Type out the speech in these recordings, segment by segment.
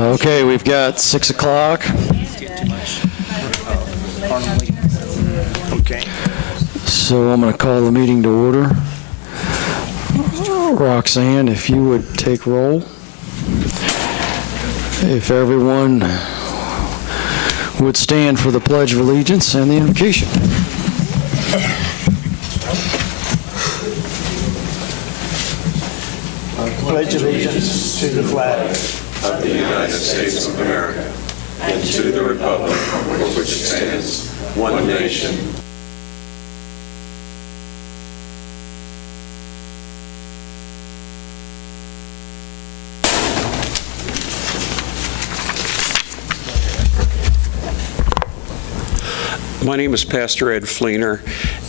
Okay, we've got 6 o'clock. Okay. So I'm going to call the meeting to order. Roxanne, if you would take roll. If everyone would stand for the Pledge of Allegiance and the invocation. Pledge allegiance to the flag of the United States of America and to the republic for which it stands, one nation. My name is Pastor Ed Fleener,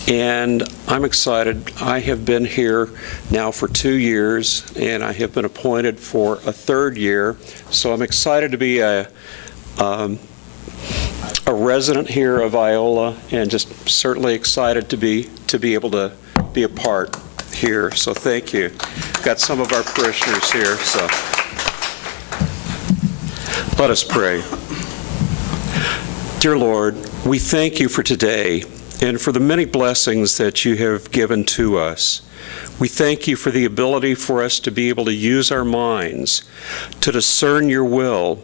and I'm excited. I have been here now for 2 years, and I have been appointed for a 3rd year. So I'm excited to be a resident here of Iola, and just certainly excited to be able to be a part here. So thank you. Got some of our parishioners here, so let us pray. Dear Lord, we thank you for today and for the many blessings that you have given to us. We thank you for the ability for us to be able to use our minds to discern your will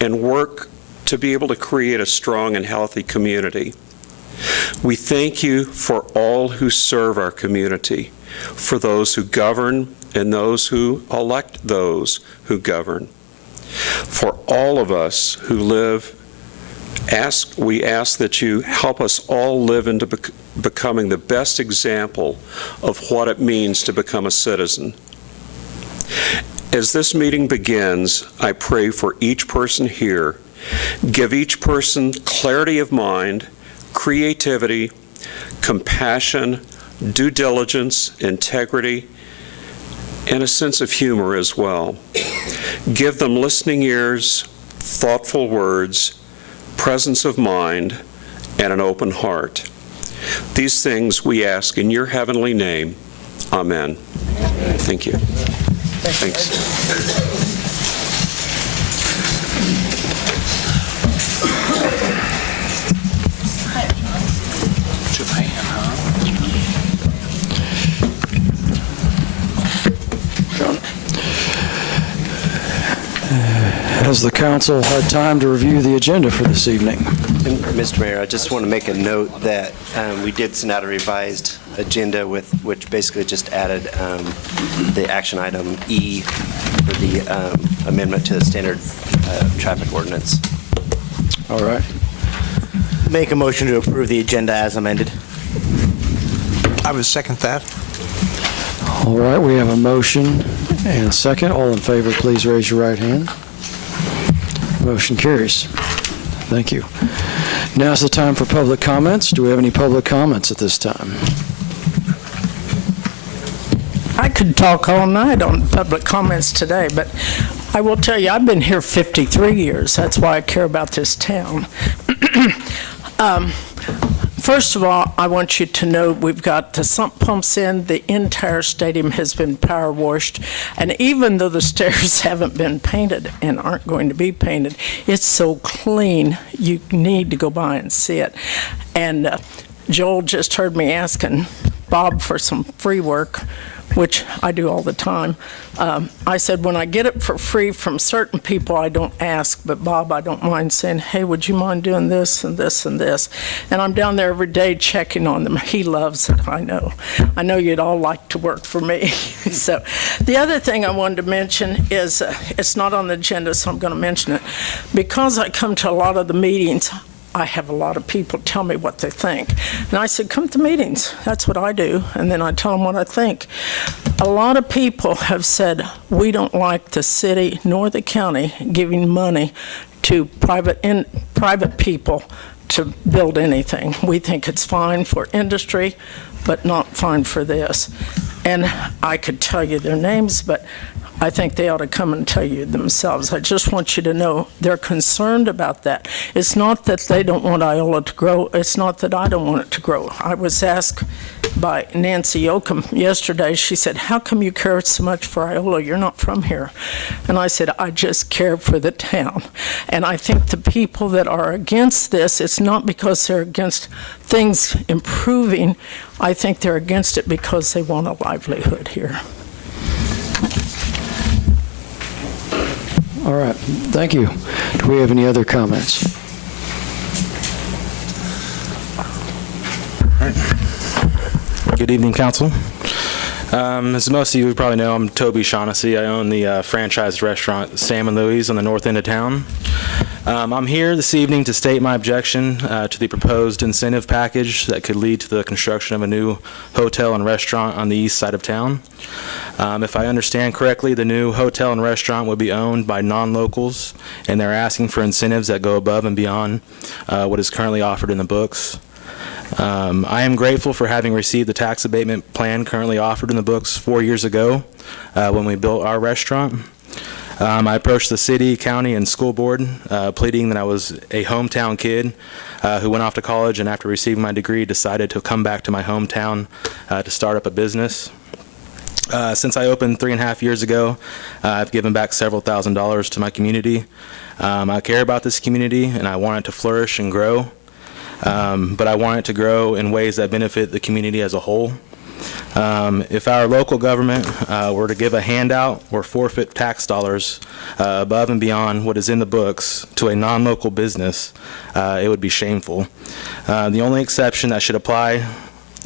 and work to be able to create a strong and healthy community. We thank you for all who serve our community, for those who govern and those who elect those who govern. For all of us who live, we ask that you help us all live into becoming the best example of what it means to become a citizen. As this meeting begins, I pray for each person here. Give each person clarity of mind, creativity, compassion, due diligence, integrity, and a sense of humor as well. Give them listening ears, thoughtful words, presence of mind, and an open heart. These things we ask in your heavenly name. Amen. Thank you. Thanks. Japan, huh? Has the council had time to review the agenda for this evening? And Mr. Mayor, I just want to make a note that we did send out a revised agenda which basically just added the action item E for the amendment to the standard traffic ordinance. All right. Make a motion to approve the agenda as amended. I would second that. All right, we have a motion and a second. All in favor, please raise your right hand. Motion carries. Thank you. Now's the time for public comments. Do we have any public comments at this time? I could talk all night on public comments today, but I will tell you, I've been here 53 years. That's why I care about this town. First of all, I want you to know we've got the sump pumps in. The entire stadium has been power washed. And even though the stairs haven't been painted and aren't going to be painted, it's so clean, you need to go by and see it. And Joel just heard me asking Bob for some free work, which I do all the time. I said, when I get it for free from certain people, I don't ask, but Bob, I don't mind saying, hey, would you mind doing this and this and this? And I'm down there every day checking on them. He loves it, I know. I know you'd all like to work for me. So the other thing I wanted to mention is, it's not on the agenda, so I'm gonna mention it. Because I come to a lot of the meetings, I have a lot of people tell me what they think. And I said, come to meetings. That's what I do. And then I tell them what I think. A lot of people have said, we don't like the city nor the county giving money to private people to build anything. We think it's fine for industry, but not fine for this. And I could tell you their names, but I think they ought to come and tell you themselves. I just want you to know they're concerned about that. It's not that they don't want Iola to grow. It's not that I don't want it to grow. I was asked by Nancy Yoakum yesterday, she said, how come you care so much for Iola? You're not from here. And I said, I just care for the town. And I think the people that are against this, it's not because they're against things improving. I think they're against it because they want a livelihood here. All right, thank you. Do we have any other comments? Good evening, Council. As most of you probably know, I'm Toby Shaughnessy. I own the franchised restaurant Sam & Louie's on the north end of town. I'm here this evening to state my objection to the proposed incentive package that could lead to the construction of a new hotel and restaurant on the east side of town. If I understand correctly, the new hotel and restaurant would be owned by non-locals, and they're asking for incentives that go above and beyond what is currently offered in the books. I am grateful for having received the tax abatement plan currently offered in the books 4 years ago when we built our restaurant. I approached the city, county, and school board pleading that I was a hometown kid who went off to college and after receiving my degree decided to come back to my hometown to start up a business. Since I opened 3.5 years ago, I've given back several $1,000s to my community. I care about this community and I want it to flourish and grow. But I want it to grow in ways that benefit the community as a whole. If our local government were to give a handout or forfeit tax dollars above and beyond what is in the books to a non-local business, it would be shameful. The only exception that should apply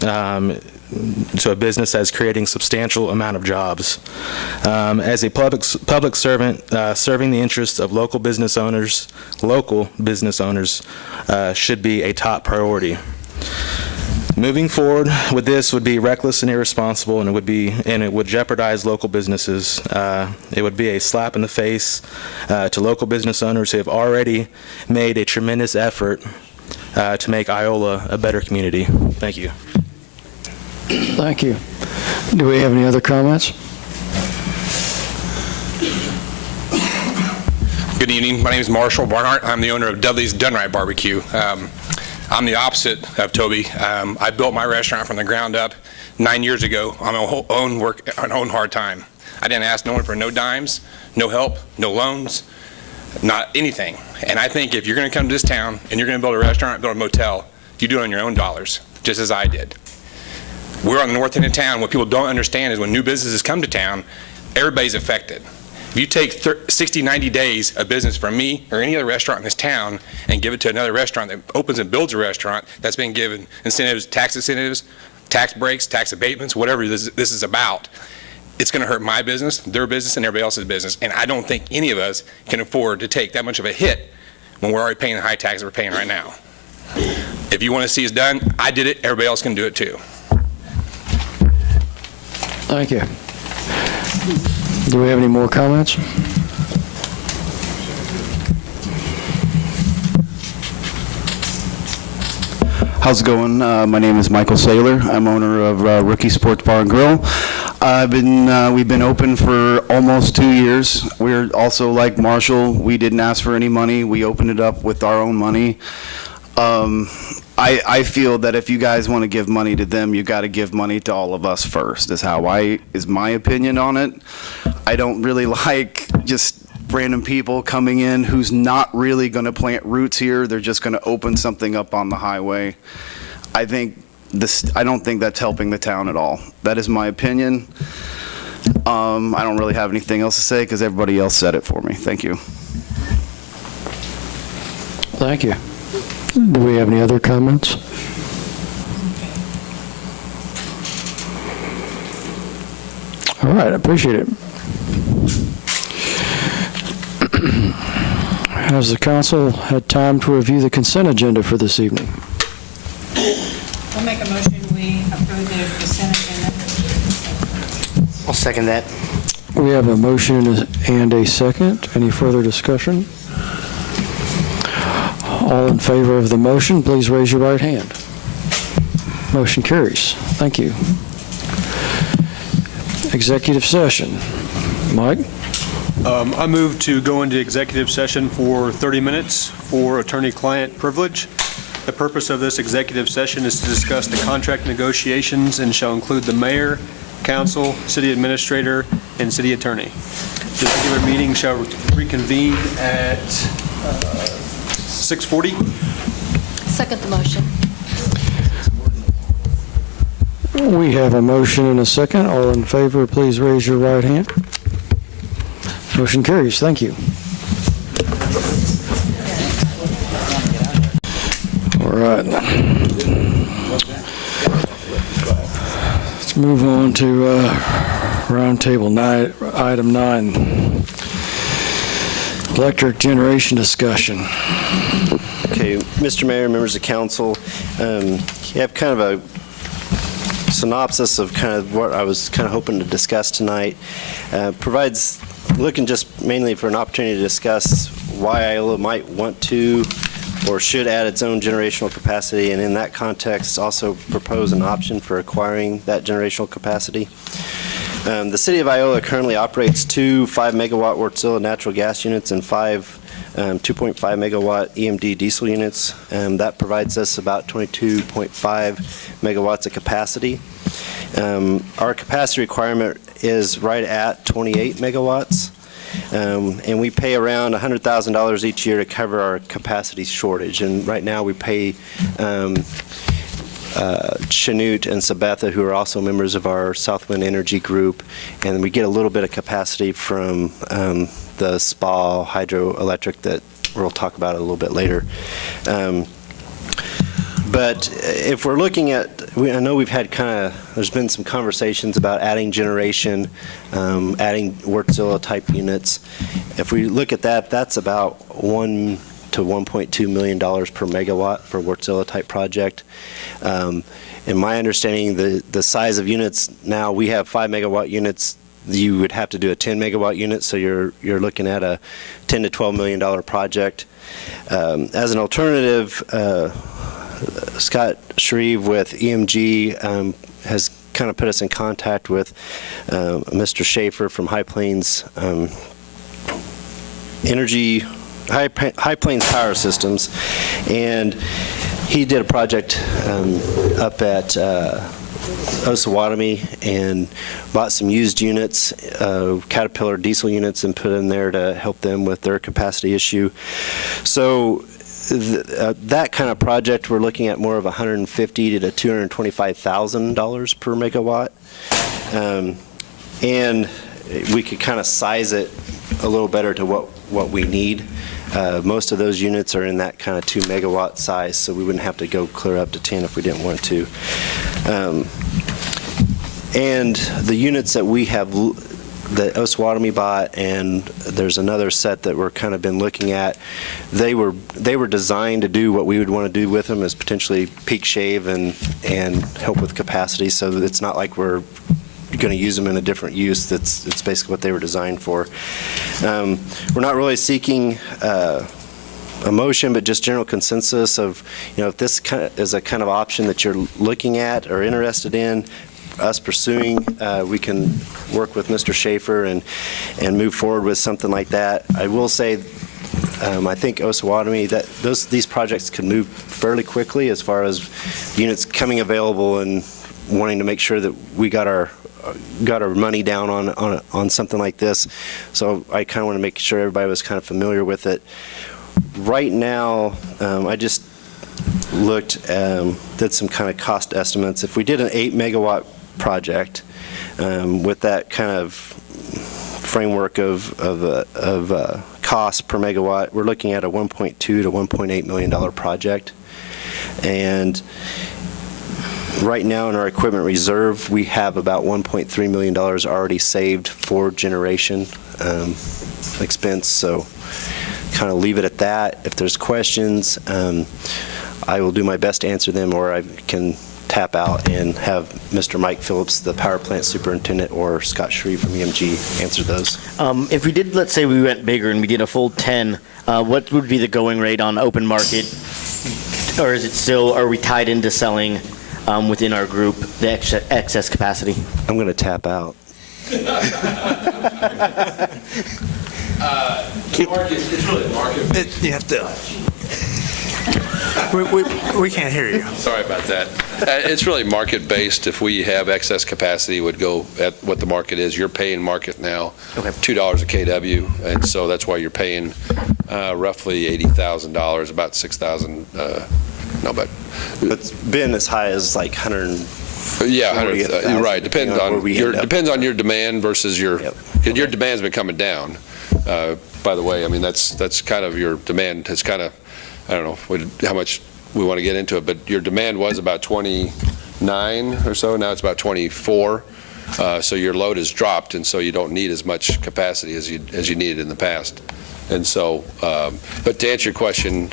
to a business that is creating substantial amount of jobs. As a public servant, serving the interests of local business owners should be a top priority. Moving forward with this would be reckless and irresponsible, and it would jeopardize local businesses. It would be a slap in the face to local business owners who have already made a tremendous effort to make Iola a better community. Thank you. Thank you. Do we have any other comments? Good evening. My name is Marshall Barnhart. I'm the owner of Dudley's Done Right Barbecue. I'm the opposite of Toby. I built my restaurant from the ground up 9 years ago on my own hard time. I didn't ask no one for no dimes, no help, no loans, not anything. And I think if you're going to come to this town and you're going to build a restaurant, build a motel, you do it on your own dollars, just as I did. We're on the north end of town. What people don't understand is when new businesses come to town, everybody's affected. If you take 60, 90 days of business from me or any other restaurant in this town and give it to another restaurant that opens and builds a restaurant that's been given incentives, tax breaks, tax abatements, whatever this is about, it's going to hurt my business, their business, and everybody else's business. And I don't think any of us can afford to take that much of a hit when we're already paying the high taxes we're paying right now. If you want to see us done, I did it, everybody else can do it too. Thank you. Do we have any more comments? How's it going? My name is Michael Saylor. I'm owner of Rookie Sports Bar and Grill. We've been open for almost 2 years. We're also like Marshall. We didn't ask for any money. We opened it up with our own money. I feel that if you guys want to give money to them, you got to give money to all of us first. Is my opinion on it. I don't really like just random people coming in who's not really going to plant roots here. They're just going to open something up on the highway. I don't think that's helping the town at all. That is my opinion. I don't really have anything else to say because everybody else said it for me. Thank you. Thank you. Do we have any other comments? All right, I appreciate it. Has the council had time to review the consent agenda for this evening? I'll make a motion, we approve the consent agenda. I'll second that. We have a motion and a second. Any further discussion? All in favor of the motion, please raise your right hand. Motion carries. Thank you. Executive session. Mike? I move to go into executive session for 30 minutes for attorney-client privilege. The purpose of this executive session is to discuss the contract negotiations and shall include the mayor, council, city administrator, and city attorney. This regular meeting shall reconvene at 6:40. Second the motion. We have a motion and a second. All in favor, please raise your right hand. Motion carries. Thank you. All right. Let's move on to roundtable item 9. Electric generation discussion. Okay, Mr. Mayor, members of council, you have kind of a synopsis of kind of what I was kind of hoping to discuss tonight. Provides, looking just mainly for an opportunity to discuss why Iola might want to or should add its own generational capacity, and in that context also propose an option for acquiring that generational capacity. The city of Iola currently operates 2 5-megawatt Wärtsilä natural gas units and 5 2.5 megawatt EMD diesel units. That provides us about 22.5 megawatts of capacity. Our capacity requirement is right at 28 megawatts. And we pay around $100,000 each year to cover our capacity shortage. And right now we pay Chanute and Sabetha, who are also members of our Southwind Energy Group, and we get a little bit of capacity from the SPA hydroelectric that we'll talk about a little bit later. But if we're looking at, I know we've had there's been some conversations about adding generation, adding Wärtsilä type units. If we look at that, that's about $1 to $1.2 million per megawatt for a Wärtsilä type project. In my understanding, the size of units now, we have 5 megawatt units. You would have to do a 10 megawatt unit, so you're looking at a $10 to $12 million project. As an alternative, Scott Shreve with EMG has kind of put us in contact with Mr. Schaefer from High Plains High Plains Power Systems, and he did a project up at Osawatomie and bought some used units, Caterpillar diesel units, and put in there to help them with their capacity issue. So that kind of project, we're looking at more of $150,000 to $225,000 per megawatt, and we could kind of size it a little better to what we need. Most of those units are in that kind of 2 megawatt size, so we wouldn't have to go clear up to 10 if we didn't want to. And the units that we have, that Osawatomie bought, and there's another set that we're kind of been looking at, they were designed to do what we would want to do with them, is potentially peak shave and help with capacity, so that it's not like we're going to use them in a different use. It's basically what they were designed for. We're not really seeking a motion, but just general consensus of, if this is a kind of option that you're looking at or interested in us pursuing, we can work with Mr. Schaefer and move forward with something like that. I will say, I think Osawatomie, that these projects can move fairly quickly as far as units coming available and wanting to make sure that we got our money down on something like this. So I kind of want to make sure everybody was kind of familiar with it. Right now, I just looked, did some kind of cost estimates. If we did an 8 megawatt project with that kind of framework of cost per megawatt, we're looking at a $1.2 to $1.8 million project. And right now in our equipment reserve, we have about $1.3 million already saved for generation expense. So kind of leave it at that. If there's questions, I will do my best to answer them, or I can tap out and have Mr. Mike Phillips, the power plant superintendent, or Scott Shreve from EMG answer those. If we did, let's say we went bigger and we did a full 10, what would be the going rate on open market? Or is it still, are we tied into selling within our group the excess capacity? I'm going to tap out. It's really market. You have to, we can't hear you. Sorry about that. It's really market-based. If we have excess capacity, it would go at what the market is. You're paying market now, $2 a kW, and so that's why you're paying roughly $80,000, about $6,000. No, but It's been as high as like 100. yeah, 100,000, right. Depends where on we your end up. depends on your demand versus your Yep. your demand's been coming down. By the way, I mean that's kind of your demand has kind of, I don't know how much we want to get into it, but your demand was about 29 or so. Now it's about 24. So your load has dropped, and so you don't need as much capacity as you needed in the past. And so, but to answer your question,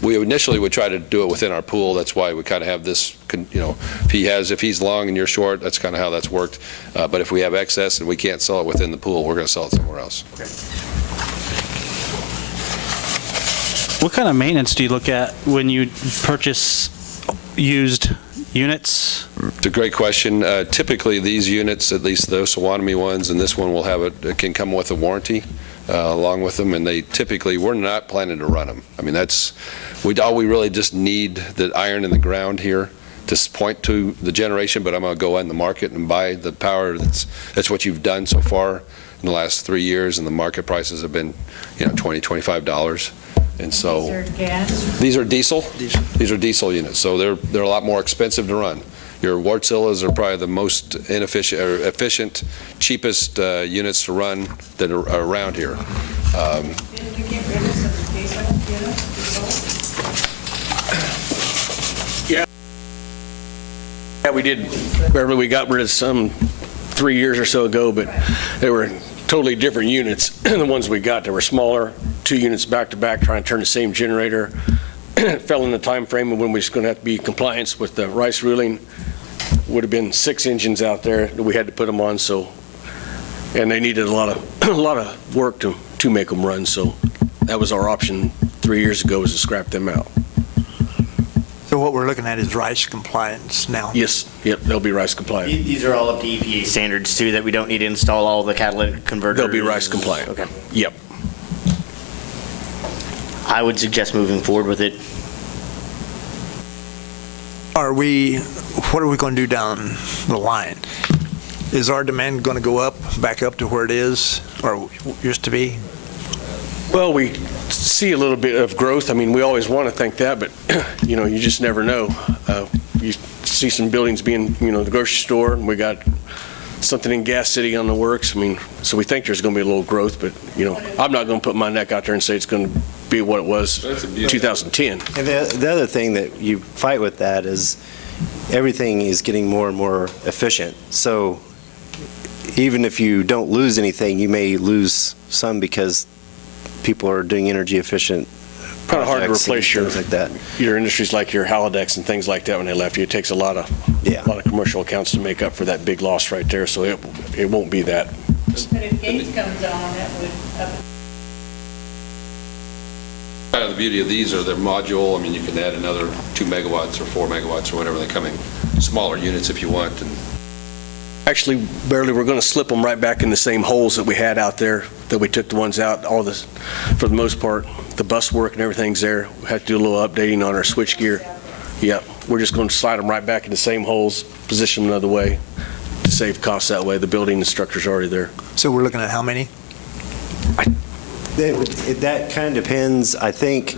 we initially would try to do it within our pool. That's why we kind of have this, if he's long and you're short, that's kind of how that's worked. But if we have excess and we can't sell it within the pool, we're going to sell it somewhere else. What kind of maintenance do you look at when you purchase used units? It's a great question. Typically, these units, at least those Osawatomie ones, and this one will have it can come with a warranty along with them, and we're not planning to run them. I mean, all we really just need the iron in the ground here to point to the generation, but I'm going to go in the market and buy the power. That's what you've done so far in the last 3 years, and the market prices have been, $20, $25. And so These are gas? these are diesel. These are diesel units, so they're a lot more expensive to run. Your Wartzilas are probably the most inefficient or efficient, cheapest units to run that are around here. Didn't you get rid of some diesel units? Yeah, we did. Beverly, we got rid of some 3 years or so ago, but they were totally different units than the ones we got. They were smaller, 2 units back to back, trying to turn the same generator. It fell in the time frame of when we was going to have to be in compliance with the rice ruling. Would have been 6 engines out there that we had to put them on. So, and they needed a lot of work to make them run. So that was our option 3 years ago, was to scrap them out. So what we're looking at is rice compliance now. Yes, yep, they'll be rice compliant. These are all up to EPA standards too, that we don't need to install all the catalytic converters? They'll be rice compliant. Okay. Yep. I would suggest moving forward with it. What are we going to do down the line? Is our demand going to go back up to where it is or used to be? Well, we see a little bit of growth. I mean, we always want to think that, but, you just never know. You see some buildings being, the grocery store, and we got something in Gas City on the works. I mean, so we think there's going to be a little growth, but, I'm not going to put my neck out there and say it's going to be what it was 2010. And the other thing that you fight with that is everything is getting more and more efficient. So even if you don't lose anything, you may lose some because people are doing energy efficient. Kind of hard to replace your industries like your Halodex and things like that when they left you. It takes a lot of commercial accounts to make up for that big loss right there. So it won't be that. But if Gates comes on, that would up. Kind of the beauty of these are they're module. I mean, you can add another 2 megawatts or 4 megawatts or whatever. They come in smaller units if you want. And Actually, barely, we're going to slip them right back in the same holes that we had out there, that we took the ones out, for the most part. The bus work and everything's there. We have to do a little updating on our switch gear. Yep, we're just going to slide them right back in the same holes, position them another way to save costs that way. The building structure's already there. So we're looking at how many? That kind of depends, I think.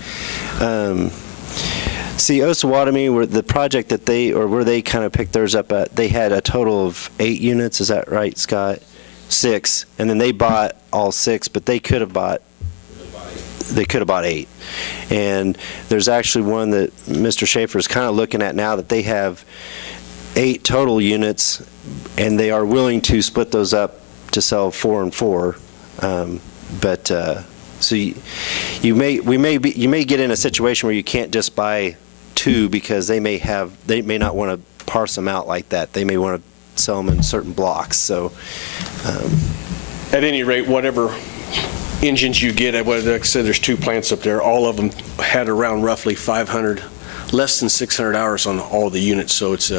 See, Osawatomie, the project that where they kind of picked theirs up at, they had a total of 8 units. Is that right, Scott? 6, and then they bought all 6, but they could have bought 8. And there's actually one that Mr. Schaefer is kind of looking at now that they have 8 total units, and they are willing to split those up to sell 4 and 4. So you may get in a situation where you can't just buy 2 because they may not want to parse them out like that. They may want to sell them in certain blocks. So at any rate, whatever engines you get, like I said, there's 2 plants up there. All of them had around roughly 500, less than 600 hours on all the units. So it's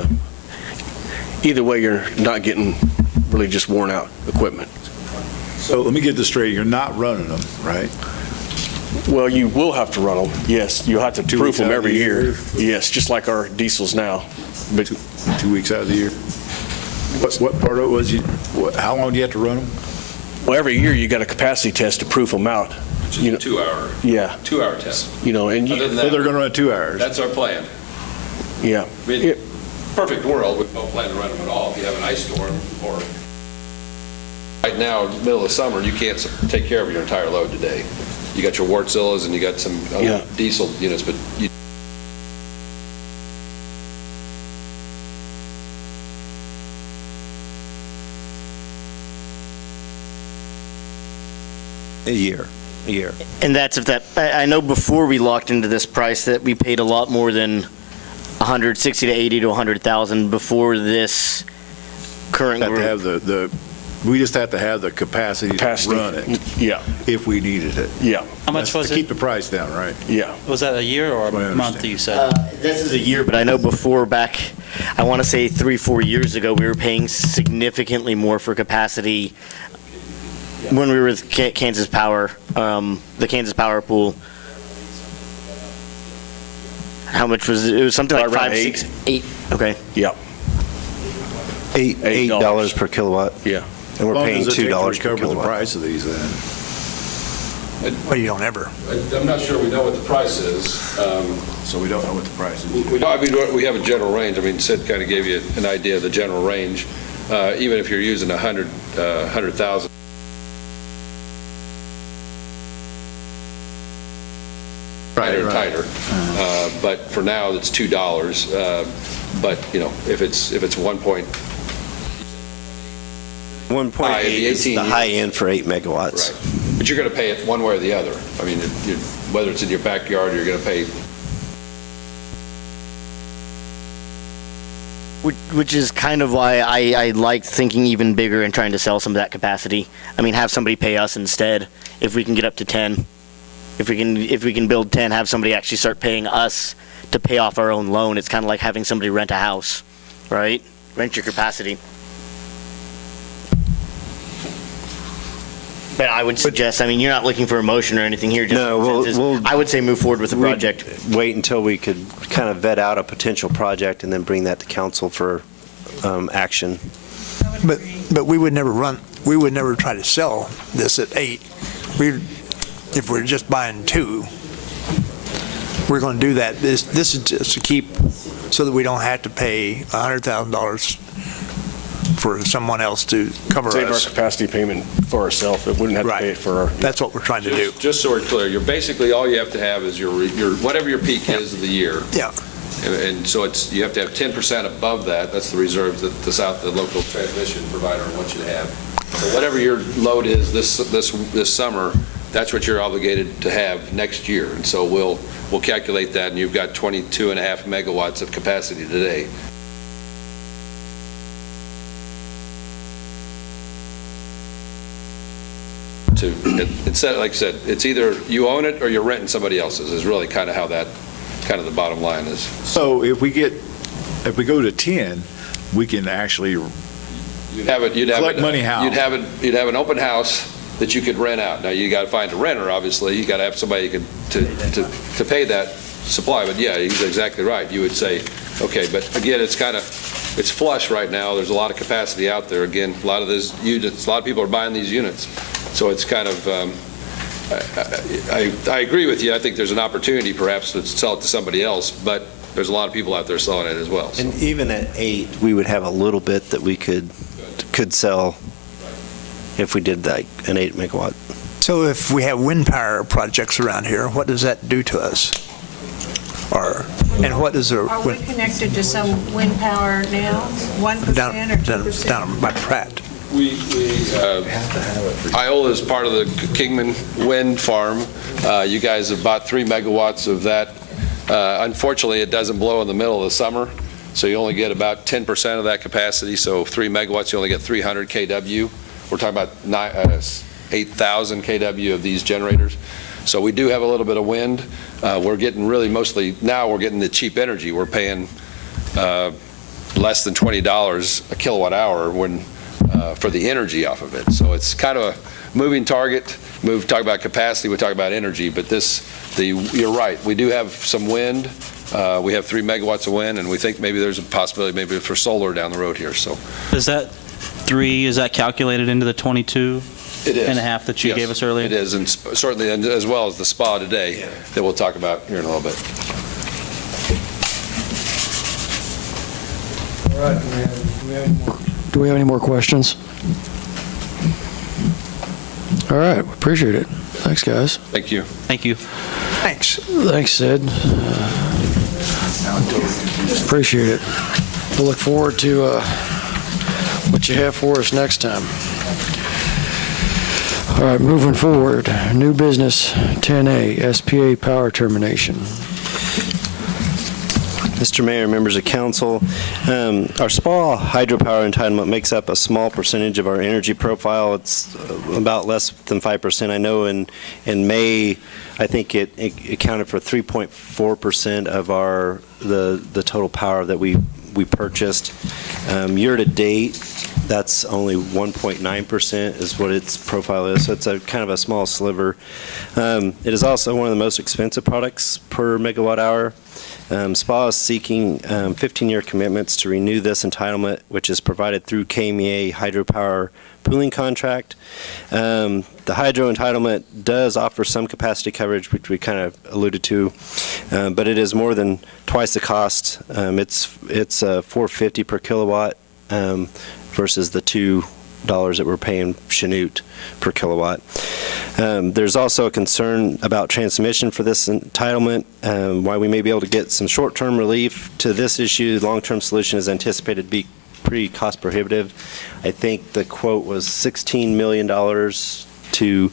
either way, you're not getting really just worn out equipment. So let me get this straight, you're not running them, right? Well, you will have to run them, yes. You'll have to 2 proof weeks them out of every the year. year? Yes, just like our diesels now. But 2 weeks out of the year? What part of it was how long do you have to run them? well, every year you got a capacity test to proof them out. Which is a 2-hour, Yeah, 2-hour test. you know, and Other you, than So they're that, going to run 2 hours? that's our plan. yeah. I mean, perfect world, we don't plan to run them at all. If you have an ice storm or right now, middle of summer, you can't take care of your entire load today. You got your Wartzillas and you got some Yeah. diesel units, but you A year. And that's if that, I know before we locked into this price that we paid a lot more than 160 to 80 to 100,000 before this current Have to group. have we just have to have the capacity to run it Yeah, if we needed it. yeah, How much That's was to keep it? the price down, right? yeah. Was that a year or I a month understand. that you said? This is a year, but I know before back, I want to say 3-4 years ago, we were paying significantly more for capacity when we were with Kansas Power, the Kansas Power pool. How much was it? It was something like Around 5, 6, 8. Okay. Yeah, $8 per kilowatt, yeah. and we're How long paying does it take to $2 per recover the kilowatt. price of these then? Well, you don't ever. I'm not sure we know what the price is. So we don't know what the price is. We have a general range. I mean, Sid kind of gave you an idea of the general range. Even if you're using 100,000. Tighter. But for now, it's $2. But, you know, if it's 1.8 is the 18 high end for 8 megawatts. Right. But you're going to pay it one way or the other. I mean, whether it's in your backyard, you're going to pay. Which is kind of why I like thinking even bigger and trying to sell some of that capacity. I mean, have somebody pay us instead if we can get up to 10. If we can build 10, have somebody actually start paying us to pay off our own loan. It's kind of like having somebody rent a house, right? Rent your capacity. But I would suggest, I mean, you're not looking for a motion or anything here. Just No, we'll- I would say move forward with the project. Wait until we could kind of vet out a potential project and then bring that to council for action. But we would never try to sell this at 8. If we're just buying 2, we're going to do that. This is just to keep, so that we don't have to pay $100,000 for someone else to cover Save our us. capacity payment for ourselves. It wouldn't have to pay it for our. That's what we're trying to do. Just so we're clear, you're basically, all you have to have is your whatever your peak is of the year. Yeah. And so you have to have 10% above that. That's the reserves that the local transmission provider wants you to have. So whatever your load is this summer, that's what you're obligated to have next year. And so we'll calculate that, and you've got 22.5 megawatts of capacity today. Instead, like I said, it's either you own it or you're renting somebody else's, is really kind of how that, kind of the bottom line is. So if we go to 10, we can actually collect money how? You'd have an open house that you could rent out. Now, you got to find a renter, obviously. You got to have somebody to pay that supply. But yeah, he's exactly right. You would say, okay, but again, it's flush right now. There's a lot of capacity out there. Again, a lot of those units, a lot of people are buying these units. So it's kind of, I agree with you. I think there's an opportunity perhaps to sell it to somebody else, but there's a lot of people out there selling it as well. So. And even at 8, we would have a little bit that we could sell if we did like an 8 megawatt. So if we have wind power projects around here, what does that do to us? And what is there? Are we connected to some wind power now? 1% or 2%? Down by Pratt. Iola is part of the Kingman Wind Farm. You guys have bought 3 megawatts of that. Unfortunately, it doesn't blow in the middle of the summer, so you only get about 10% of that capacity. So 3 megawatts, you only get 300 kW. We're talking about 8,000 kW of these generators. So we do have a little bit of wind. We're getting now we're getting the cheap energy. We're paying less than $20 a kilowatt hour when for the energy off of it. So it's kind of a moving target. Talk about capacity, we talk about energy, but you're right. We do have some wind. We have 3 megawatts of wind, and we think maybe there's a possibility maybe for solar down the road here. So Is that calculated into the 22 it is. and a half that you Yes, gave us earlier? It is, and certainly, and as well as the spa today that we'll talk about here in a little bit. All right, do we have any more questions? All right, we appreciate it. Thanks, guys. Thank you. Thank you. Thanks. Thanks, Sid. Appreciate it. We'll look forward to what you have for us next time. All right, moving forward, new business 10A, SPA power termination. Mr. Mayor, members of council, our SPA hydropower entitlement makes up a small percentage of our energy profile. It's about less than 5%. I know in May, I think it accounted for 3.4% of the total power that we purchased. Year to date, that's only 1.9% is what its profile is. So it's a kind of a small sliver. It is also one of the most expensive products per megawatt hour. SPA is seeking 15-year commitments to renew this entitlement, which is provided through KMEA hydropower pooling contract. The hydro entitlement does offer some capacity coverage, which we kind of alluded to, but it is more than twice the cost. It's $4.50 per kilowatt versus the $2 that we're paying Chanute per kilowatt. There's also a concern about transmission for this entitlement. While we may be able to get some short-term relief to this issue, the long-term solution is anticipated to be pretty cost prohibitive. I think the quote was $16 million to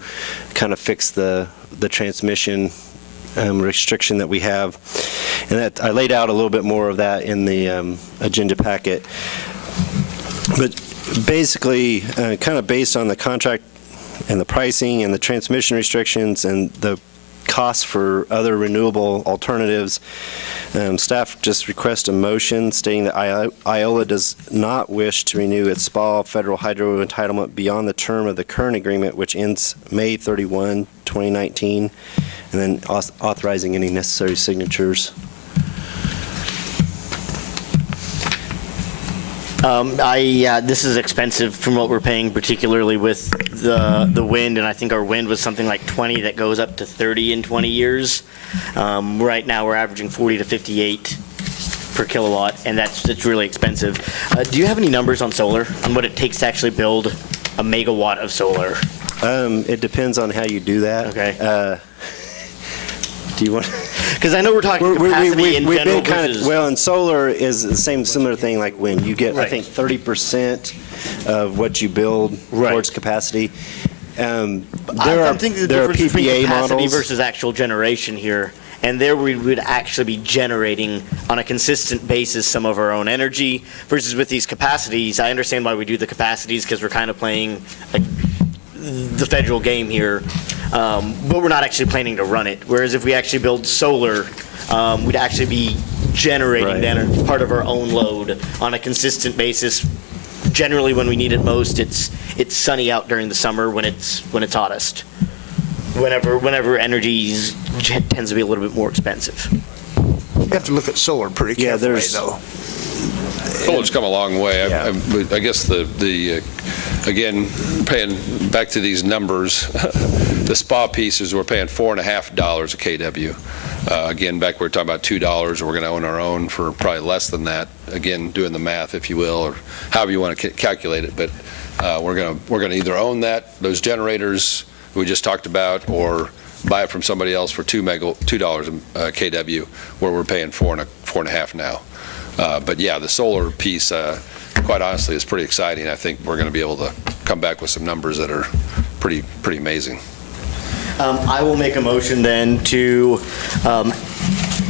kind of fix the transmission restriction that we have. And that I laid out a little bit more of that in the agenda packet. But basically, kind of based on the contract and the pricing and the transmission restrictions and the costs for other renewable alternatives, staff just request a motion stating that Iola does not wish to renew its SPA federal hydro entitlement beyond the term of the current agreement, which ends May 31, 2019, and then authorizing any necessary signatures. This is expensive from what we're paying, particularly with the wind, and I think our wind was something like 20 that goes up to 30 in 20 years. Right now, we're averaging 40 to 58 per kilowatt, and it's really expensive. Do you have any numbers on solar, on what it takes to actually build a megawatt of solar? It depends on how you do that. Okay. Do you want? Because I know we're talking capacity in we've general been kind versus... of, well, and solar is the similar thing like wind. You get, Right. I think, 30% of what you build towards capacity. I'm thinking the difference between PPA capacity models versus actual generation here. And there we would actually be generating on a consistent basis some of our own energy versus with these capacities. I understand why we do the capacities because we're kind of playing the federal game here, but we're not actually planning to run it. Whereas if we actually build solar, we'd actually be generating then part of our own load on a consistent basis. Generally, when we need it most, it's sunny out during the summer when it's hottest. Whenever energy tends to be a little bit more expensive. You have to look at solar pretty carefully, though. Solar's come a long way. I guess again, paying back to these numbers, the SPA pieces, we're paying $4.50 a kW. Again, back we were talking about $2, we're going to own our own for probably less than that. Again, doing the math, if you will, or however you want to calculate it. But we're going to either own those generators we just talked about, or buy it from somebody else for $2 a kW, where we're paying $4.50 now. But yeah, the solar piece, quite honestly, is pretty exciting. I think we're going to be able to come back with some numbers that are pretty amazing. I will make a motion then to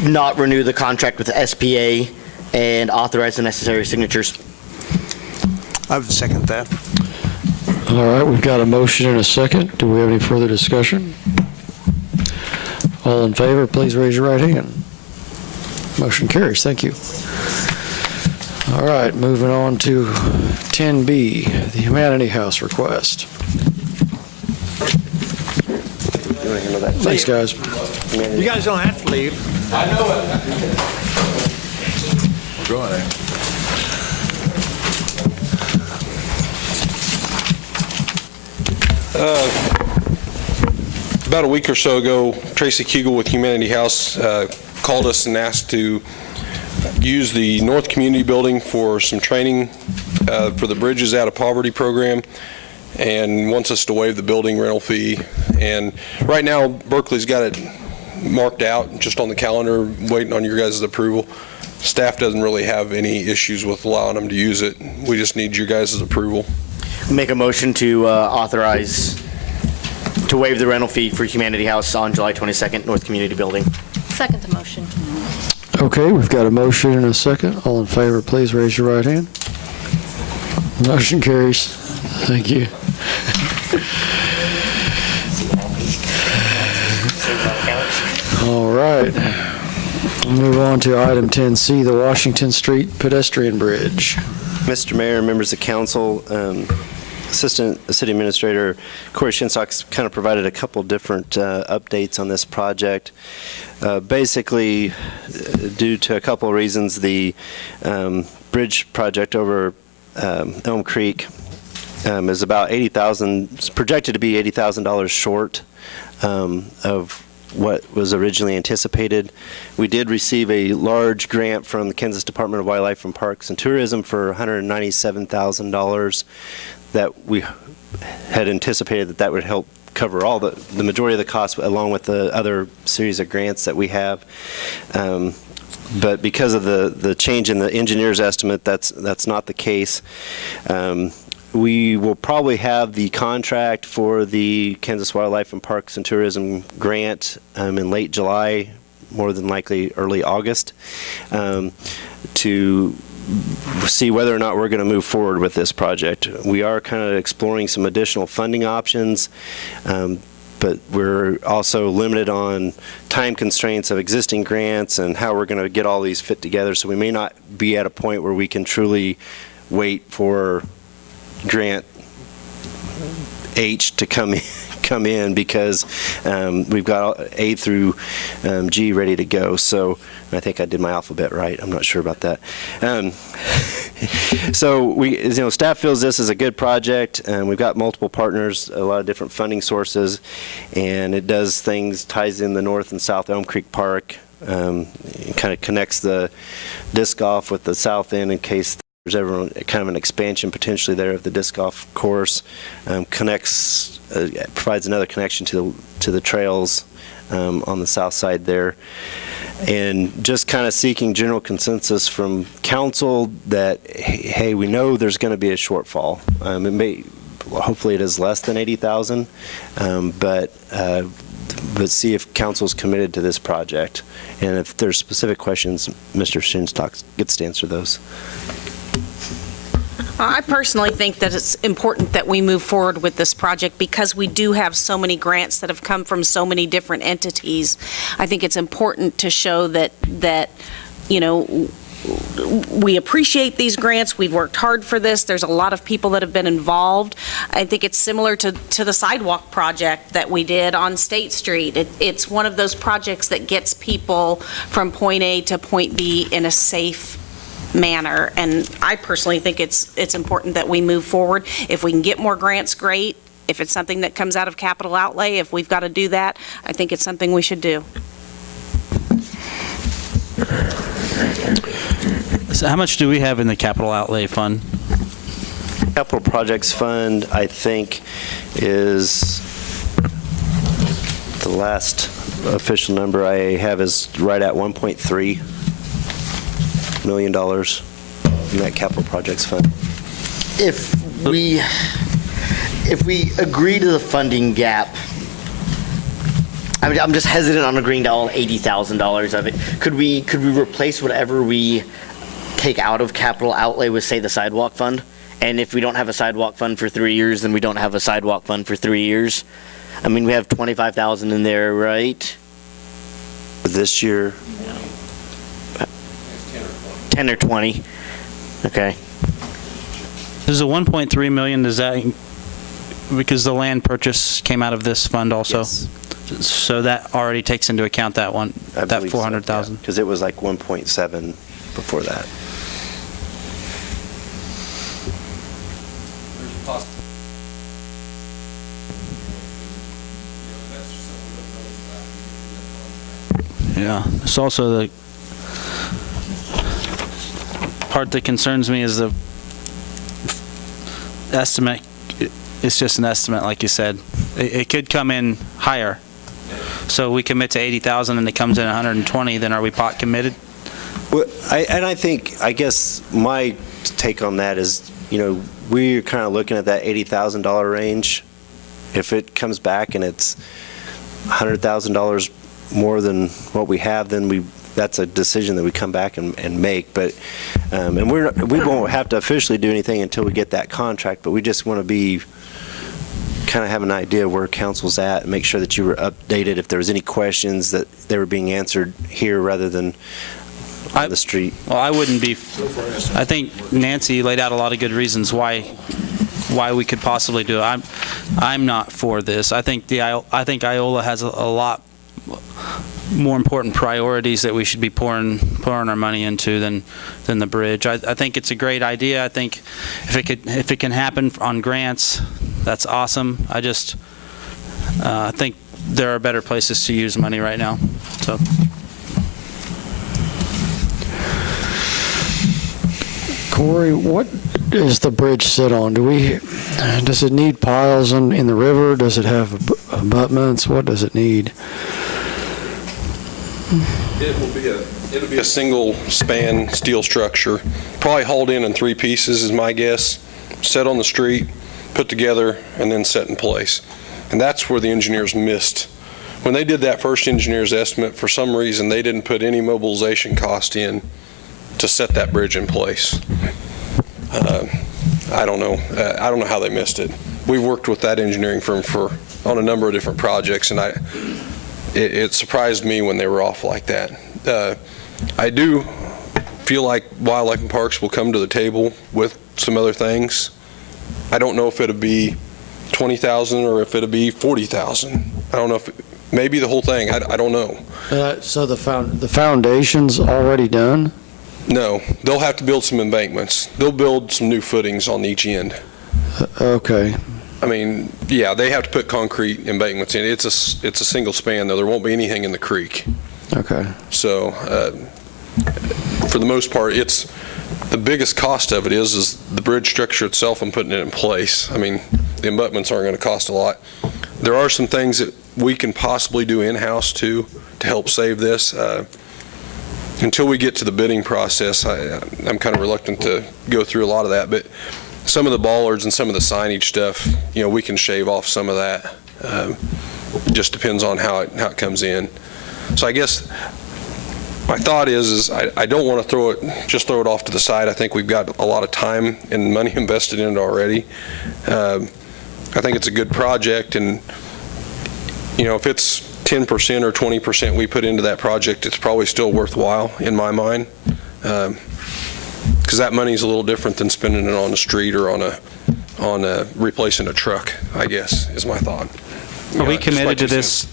not renew the contract with the SPA and authorize the necessary signatures. I would second that. All right, we've got a motion and a second. Do we have any further discussion? All in favor, please raise your right hand. Motion carries. Thank you. All right, moving on to 10B, the Humanity House request. You want to handle that? Thanks, guys. You guys don't have to leave. I know it. We're going there. About a week or so ago, Tracy Kugel with Humanity House called us and asked to use the North Community Building for some training for the Bridges Out of Poverty program, and wants us to waive the building rental fee. And right now, Berkeley's got it marked out just on the calendar, waiting on your guys' approval. Staff doesn't really have any issues with allowing them to use it. We just need your guys' approval. Make a motion to authorize to waive the rental fee for Humanity House on July 22nd, North Community Building. Second the motion. Okay, we've got a motion and a second. All in favor, please raise your right hand. Motion carries. Thank you. All right. We'll move on to item 10C, the Washington Street Pedestrian Bridge. Mr. Mayor, members of council, Assistant City Administrator Corey Shinstock's kind of provided a couple different updates on this project. Basically, due to a couple of reasons, the bridge project over Elm Creek is about $80,000, projected to be $80,000 short of what was originally anticipated. We did receive a large grant from the Kansas Department of Wildlife and Parks and Tourism for $197,000 that we had anticipated that would help cover all the majority of the costs, along with the other series of grants that we have. But because of the change in the engineer's estimate, that's not the case. We will probably have the contract for the Kansas Wildlife and Parks and Tourism grant in late July, more than likely early August, to see whether or not we're going to move forward with this project. We are kind of exploring some additional funding options, but we're also limited on time constraints of existing grants and how we're going to get all these fit together. So we may not be at a point where we can truly wait for grant H to come in because we've got A through G ready to go. So I think I did my alphabet right. I'm not sure about that. So staff feels this is a good project, and we've got multiple partners, a lot of different funding sources, and it does things, ties in the North and South Elm Creek Park, it kind of connects the disc golf with the south end in case there's ever kind of an expansion potentially there of the disc golf course, provides another connection to the trails on the south side there. And just kind of seeking general consensus from council that, hey, we know there's going to be a shortfall. Hopefully it is less than 80,000, but see if council's committed to this project. And if there's specific questions, Mr. Shinstock gets to answer those. I personally think that it's important that we move forward with this project because we do have so many grants that have come from so many different entities. I think it's important to show that we appreciate these grants. We've worked hard for this. There's a lot of people that have been involved. I think it's similar to the sidewalk project that we did on State Street. It's one of those projects that gets people from point A to point B in a safe manner, and I personally think it's important that we move forward. If we can get more grants, great. If it's something that comes out of capital outlay, if we've got to do that, I think it's something we should do. So how much do we have in the capital outlay fund? Capital Projects Fund, I think, is the last official number I have is right at $1.3 million in that Capital Projects Fund. If we agree to the funding gap, I'm just hesitant on agreeing to all $80,000 of it. Could we replace whatever we take out of capital outlay with, say, the sidewalk fund? And if we don't have a sidewalk fund for 3 years, then we don't have a sidewalk fund for 3 years. I mean, we have $25,000 in there, right? This year, 10 or 20. Okay. There's a 1.3 million, does that, because the land purchase came out of this fund also? Yes. So that already takes into account that one, that 400,000? Because it was like 1.7 before that. Yeah, it's also the part that concerns me is the estimate. It's just an estimate, like you said. It could come in higher. So we commit to 80,000 and it comes in 120, then are we pot committed? Well, I guess my take on that is, we're kind of looking at that $80,000 range. If it comes back and it's $100,000 more than what we have, then that's a decision that we come back and make. But and we won't have to officially do anything until we get that contract. But we just want to kind of have an idea where council's at and make sure that you were updated if there was any questions that they were being answered here rather than on the street. Well, I wouldn't be. I think Nancy laid out a lot of good reasons why we could possibly do it. I'm not for this. I think Iola has a lot more important priorities that we should be pouring our money into than the bridge. I think it's a great idea. I think if it can happen on grants, that's awesome. I think there are better places to use money right now. So. Corey, what does the bridge sit on? Does it need piles in the river? Does it have abutments? What does it need? It'll be a single span steel structure, probably hauled in 3 pieces is my guess, set on the street, put together, and then set in place. And that's where the engineers missed. When they did that first engineer's estimate, for some reason, they didn't put any mobilization cost in to set that bridge in place. I don't know. I don't know how they missed it. We've worked with that engineering firm on a number of different projects, and it surprised me when they were off like that. I do feel like Wildlife and Parks will come to the table with some other things. I don't know if it'll be 20,000 or if it'll be 40,000. I don't know if maybe the whole thing. I don't know. So the foundation's already done? No, they'll have to build some embankments. They'll build some new footings on each end. Okay. I mean, yeah, they have to put concrete embankments in. It's a single span, though. There won't be anything in the creek. Okay. So, for the most part, the biggest cost of it is the bridge structure itself and putting it in place. I mean, the abutments aren't going to cost a lot. There are some things that we can possibly do in-house, too, to help save this. Until we get to the bidding process, I'm kind of reluctant to go through a lot of that, but some of the bollards and some of the signage stuff, we can shave off some of that. It just depends on how it comes in. So I guess my thought is I don't want to throw it off to the side. I think we've got a lot of time and money invested in it already. I think it's a good project, and if it's 10% or 20% we put into that project, it's probably still worthwhile in my mind, because that money is a little different than spending it on a street or on replacing a truck, I guess, is my thought. Are we committed to this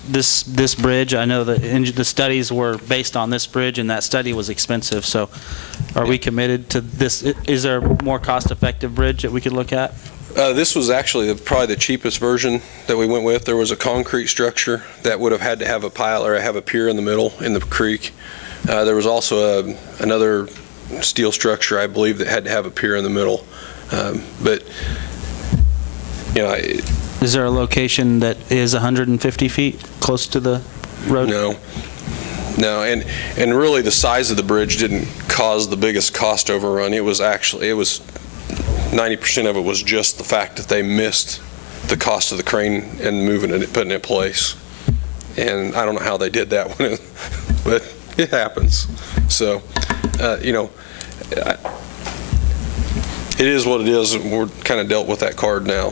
bridge? I know the studies were based on this bridge, and that study was expensive. So, are we committed to this? Is there a more cost-effective bridge that we could look at? This was actually probably the cheapest version that we went with. There was a concrete structure that would have had to have a pile or have a pier in the middle in the creek. There was also another steel structure, I believe, that had to have a pier in the middle. But is there a location that is 150 feet close to the road? No, and really the size of the bridge didn't cause the biggest cost overrun. It was 90% of it was just the fact that they missed the cost of the crane and moving it, putting it in place. And I don't know how they did that one, but it happens. So, it is what it is. We're kind of dealt with that card now.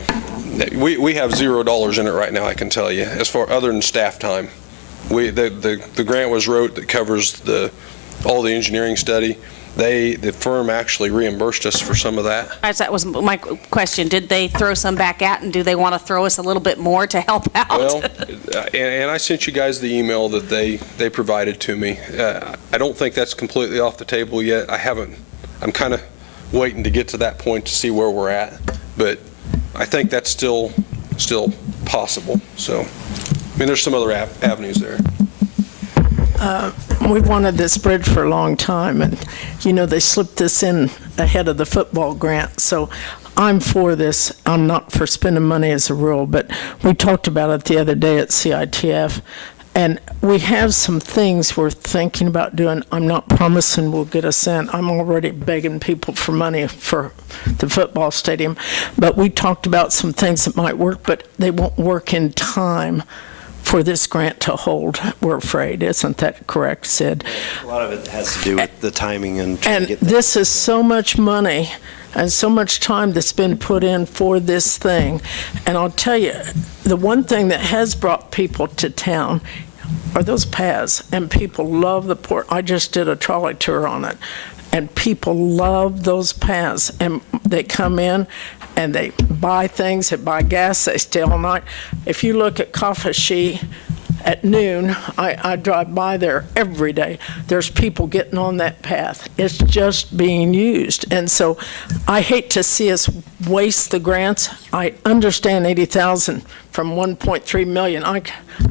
We have $0 in it right now, I can tell you, as far other than staff time. The grant was wrote that covers the all the engineering study. The firm actually reimbursed us for some of that. That was my question. Did they throw some back out, and do they want to throw us a little bit more to help out? Well, and I sent you guys the email that they provided to me. I don't think that's completely off the table yet. I'm kind of waiting to get to that point to see where we're at, but I think that's still possible. So, I mean, there's some other avenues there. We've wanted this bridge for a long time, and, they slipped this in ahead of the football grant, so I'm for this. I'm not for spending money as a rule, but we talked about it the other day at CITF, and we have some things we're thinking about doing. I'm not promising we'll get a cent. I'm already begging people for money for the football stadium, but we talked about some things that might work, but they won't work in time for this grant to hold, we're afraid. Isn't that correct, Sid? A lot of it has to do with the timing and trying to get this is so much money and so much time that's been put in for this thing. And I'll tell you, the one thing that has brought people to town are those paths, and people love the port. I just did a trolley tour on it, and people love those paths, and they come in and they buy things, they buy gas, they stay all night. If you look at Kafashi at noon, I drive by there every day. There's people getting on that path. It's just being used. And so I hate to see us waste the grants. I understand 80,000 from 1.3 million.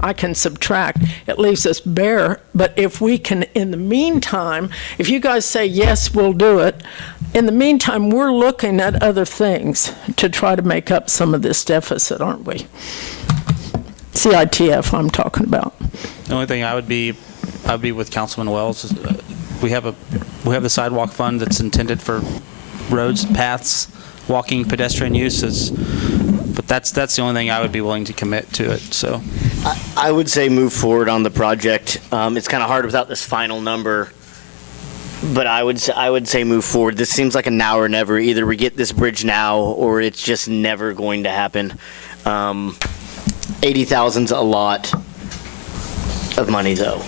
I can subtract. It leaves us bare. But if we can, in the meantime, if you guys say, yes, we'll do it, in the meantime, we're looking at other things to try to make up some of this deficit, aren't we? CITF I'm talking about. The only thing I would be with Councilman Wells. We have the sidewalk fund that's intended for roads, paths, walking, pedestrian uses, but that's the only thing I would be willing to commit to it. So I would say move forward on the project. It's kind of hard without this final number, but I would say move forward. This seems like a now or never. Either we get this bridge now, or it's just never going to happen. 80,000's a lot of money, though.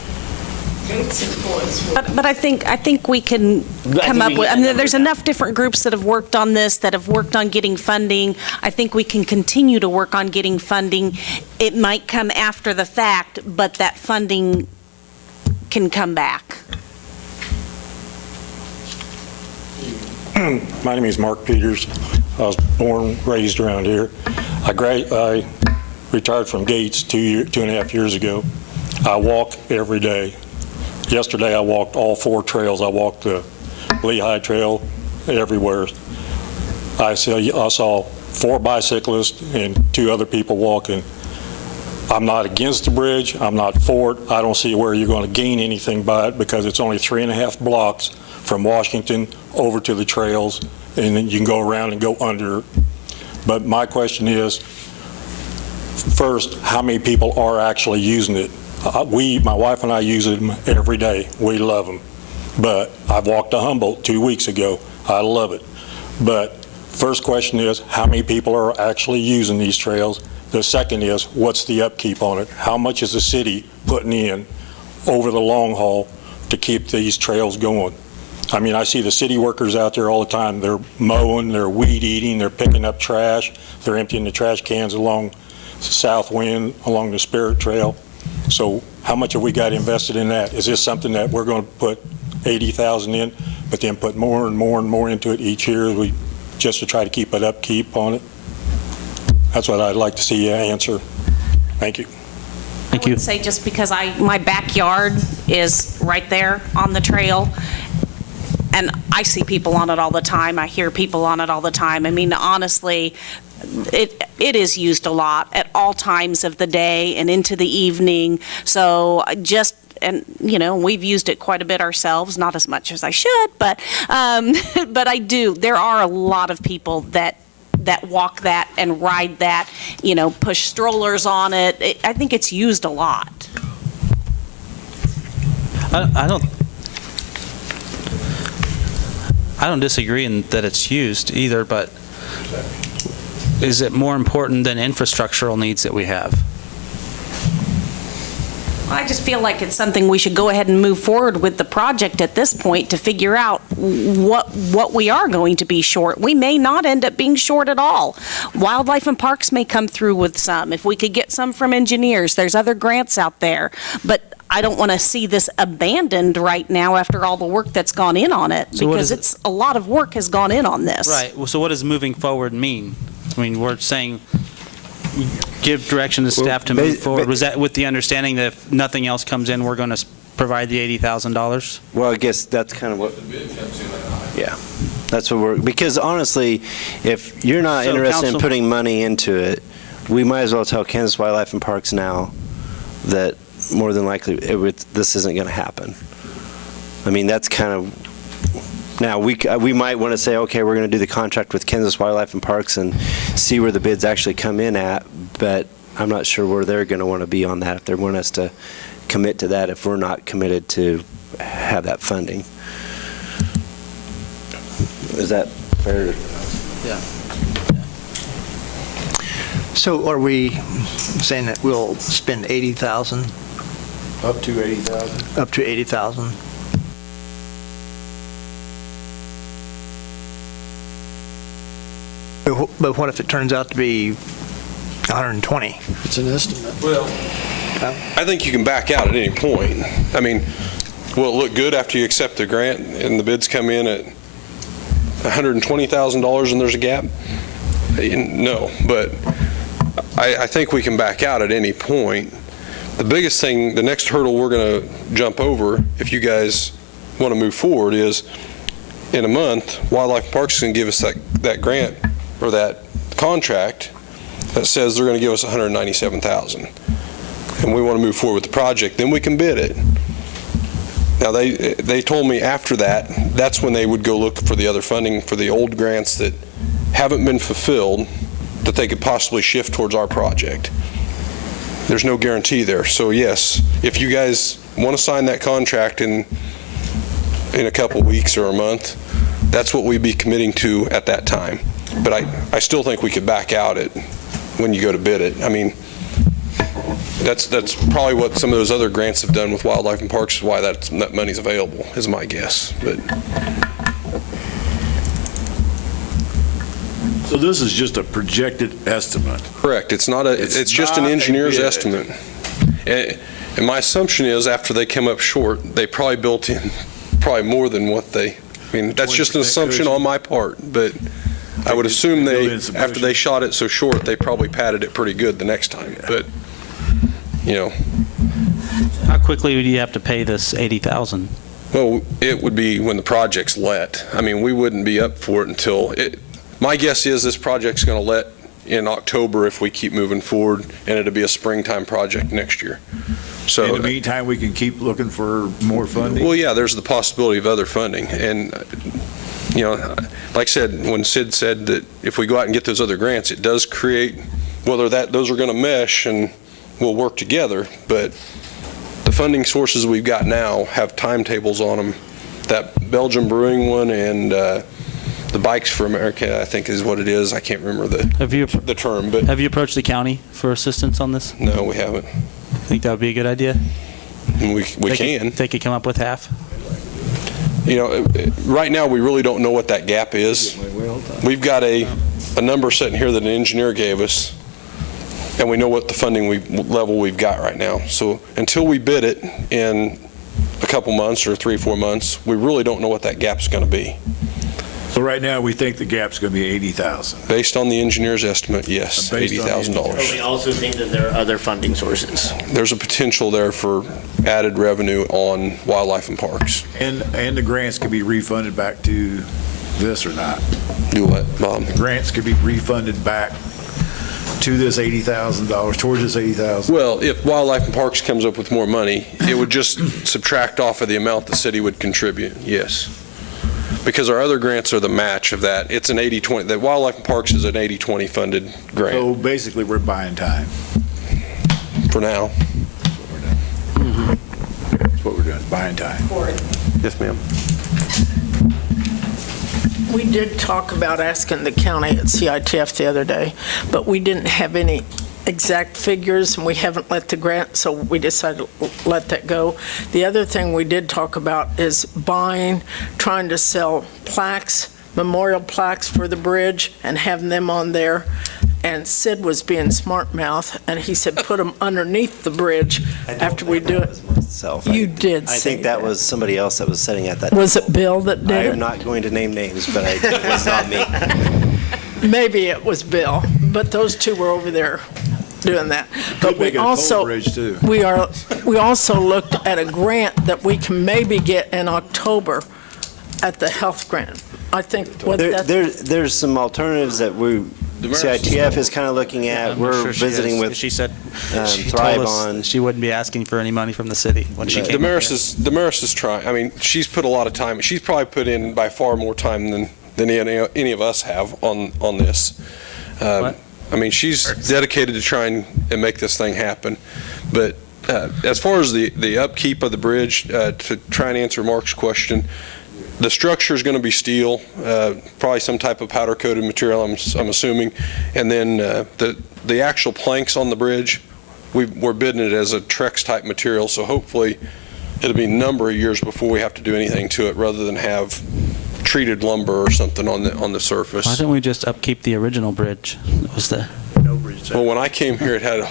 But I think we can come up with, there's enough different groups that have worked on this, that have worked on getting funding. I think we can continue to work on getting funding. It might come after the fact, but that funding can come back. My name is Mark Peters. I was born, raised around here. I retired from Gates 2.5 years ago. I walk every day. Yesterday I walked all 4 trails. I walked the Lehigh Trail everywhere. I saw 4 bicyclists and 2 other people walking. I'm not against the bridge. I'm not for it. I don't see where you're going to gain anything by it because it's only 3.5 blocks from Washington over to the trails, and then you can go around and go under. But my question is, first, how many people are actually using it? My wife and I use them every day. We love them. But I've walked to Humboldt 2 weeks ago. I love it. But first question is, how many people are actually using these trails? The second is, what's the upkeep on it? How much is the city putting in over the long haul to keep these trails going? I mean, I see the city workers out there all the time. They're mowing, they're weed eating, they're picking up trash, they're emptying the trash cans along South Wind, along the Spirit Trail. So how much have we got invested in that? Is this something that we're going to put 80,000 in, but then put more and more and more into it each year just to try to keep it upkeep on it? That's what I'd like to see you answer. Thank you. I would say just because my backyard is right there on the trail, and I see people on it all the time. I hear people on it all the time. I mean, honestly, it is used a lot at all times of the day and into the evening. So we've used it quite a bit ourselves, not as much as I should, but I do. There are a lot of people that walk that and ride that, push strollers on it. I think it's used a lot. I don't disagree in that it's used either, but is it more important than infrastructural needs that we have? I just feel like it's something we should go ahead and move forward with the project at this point to figure out what we are going to be short. We may not end up being short at all. Wildlife and Parks may come through with some. If we could get some from engineers, there's other grants out there. But I don't want to see this abandoned right now after all the work that's gone in on it, So what because is it- a lot of work has gone in on this. Right, well, so what does moving forward mean? I mean, we're saying give direction to staff to move forward. Was that with the understanding that if nothing else comes in, we're going to provide the $80,000? Well, I guess that's kind of what, yeah, that's what we're, because honestly, if you're not So, interested in Council- putting money into it, we might as well tell Kansas Wildlife and Parks now that more than likely this isn't going to happen. I mean, that's kind of, now we might want to say, okay, we're going to do the contract with Kansas Wildlife and Parks and see where the bids actually come in at, but I'm not sure where they're going to want to be on that, if they want us to commit to that, if we're not committed to have that funding. Is that fair? Yeah. So are we saying that we'll spend 80,000? Up to 80,000. Up to 80,000? But what if it turns out to be 120? It's an estimate. Well, I think you can back out at any point. I mean, will it look good after you accept the grant and the bids come in at $120,000 and there's a gap? No, but I think we can back out at any point. The biggest thing, the next hurdle we're going to jump over, if you guys want to move forward, is in a month, Wildlife Parks is going to give us that grant or that contract that says they're going to give us $197,000. And we want to move forward with the project, then we can bid it. Now, they told me after that, that's when they would go look for the other funding for the old grants that haven't been fulfilled, that they could possibly shift towards our project. There's no guarantee there. So yes, if you guys want to sign that contract in a couple weeks or a month, that's what we'd be committing to at that time. But I still think we could back out it when you go to bid it. I mean, that's probably what some of those other grants have done with Wildlife and Parks, is why that money's available, is my guess. But So this is just a projected estimate. correct. It's not it's just an not a engineer's bid. estimate. And my assumption is after they come up short, they probably built in probably more than what they, I mean, that's just an 20% assumption cushion. on my part, but I would assume build they, in some after cushion. they shot it so short, they probably padded it pretty good the next time. But, you know, How quickly would you have to pay this $80,000? well, it would be when the project's let. I mean, we wouldn't be up for it until, my guess is this project's going to let in October if we keep moving forward, and it'll be a springtime project next year. So, In the meantime, we can keep looking for more funding. well, yeah, there's the possibility of other funding. And, you know, like I said, when Sid said that if we go out and get those other grants, it does create, whether those are going to mesh and we'll work together, but the funding sources we've got now have timetables on them. That Belgian Brewing one and the Bikes for America, I think is what it is. I can't remember the term, but Have you approached the county for assistance on this? no, we haven't. Think that would be a good idea? We can. They could come up with half? You know, right now, we really don't know what that gap is. We've got a number sitting here that an engineer gave us, and we know what the funding level we've got right now. So until we bid it in a couple months or 3 or 4 months, we really don't know what that gap's going to be. So right now, we think the gap's going to be 80,000. Based on the engineer's estimate, yes, Based on the $80,000. But we also think that there are other funding sources. There's a potential there for added revenue on Wildlife and Parks. And the grants can be refunded back to this or not? Do what, Bob? The grants could be refunded back to this $80,000, towards this $80,000? Well, if Wildlife and Parks comes up with more money, it would just subtract off of the amount the city would contribute, yes. Because our other grants are the match of that. It's an 80-20, the Wildlife and Parks is an 80-20 funded grant So basically, we're buying time. for now. That's what we're doing, buying time. Yes, ma'am. We did talk about asking the county at CITF the other day, but we didn't have any exact figures, and we haven't let the grant, so we decided to let that go. The other thing we did talk about is trying to sell plaques, memorial plaques for the bridge, and having them on there. And Sid was being smart mouth, and he said, put them underneath the bridge after we do it. You did I say think that was somebody else that was sitting at that. Was it Bill that did it? I'm not going to name names, but it was not me. Maybe it was Bill, but those two were over there doing that. But we also, we also looked at a grant that we can maybe get in October at the health grant. I think what There's some alternatives that CITF is kind of looking at. We're visiting with. She said she Thrive told us on. she wouldn't be asking for any money from the city when she came. Damaris is trying. I mean, she's put a lot of time. She's probably put in by far more time than any of us have on this. I mean, she's dedicated to trying and make this thing happen. But as far as the upkeep of the bridge, to try and answer Mark's question, the structure is going to be steel, probably some type of powder-coated material, I'm assuming. And then the actual planks on the bridge, we're bidding it as a Trex-type material, so hopefully it'll be a number of years before we have to do anything to it, rather than have treated lumber or something on the surface. Why don't we just upkeep the original bridge? That was the. Well, when I came here, it had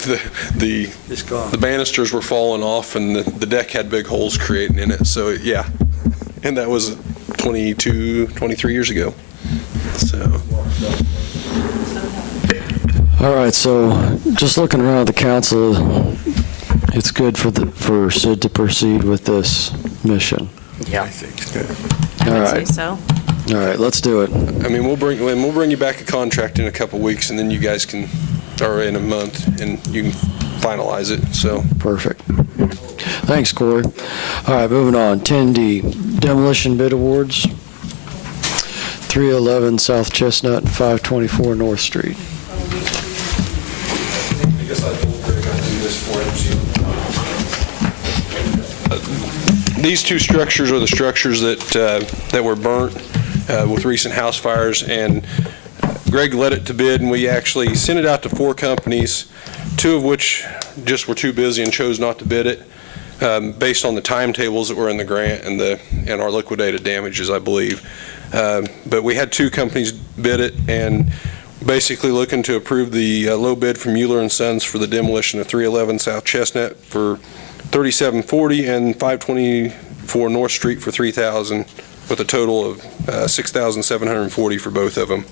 the banisters were falling off, and the deck had big holes creating in it. So yeah, and that was 23 years ago. So. All right, so just looking around the council, it's good for Sid to proceed with this mission. Yeah. I think it's good. All right. So. All right, let's do it. I mean, we'll bring you back a contract in a couple weeks, and then you guys can, or in a month, and you can finalize it. So perfect. Thanks, Corey. All right, moving on. 10D demolition bid awards. 311 South Chestnut and 524 North Street. These two structures are the structures that were burnt with recent house fires, and Greg led it to bid, and we actually sent it out to 4 companies, 2 of which just were too busy and chose not to bid it, based on the timetables that were in the grant and our liquidated damages, I believe. But we had 2 companies bid it, and basically looking to approve the low bid from Iola and Sons for the demolition of 311 South Chestnut for $3,740 and 524 North Street for $3,000, with a total of $6,740 for both of them.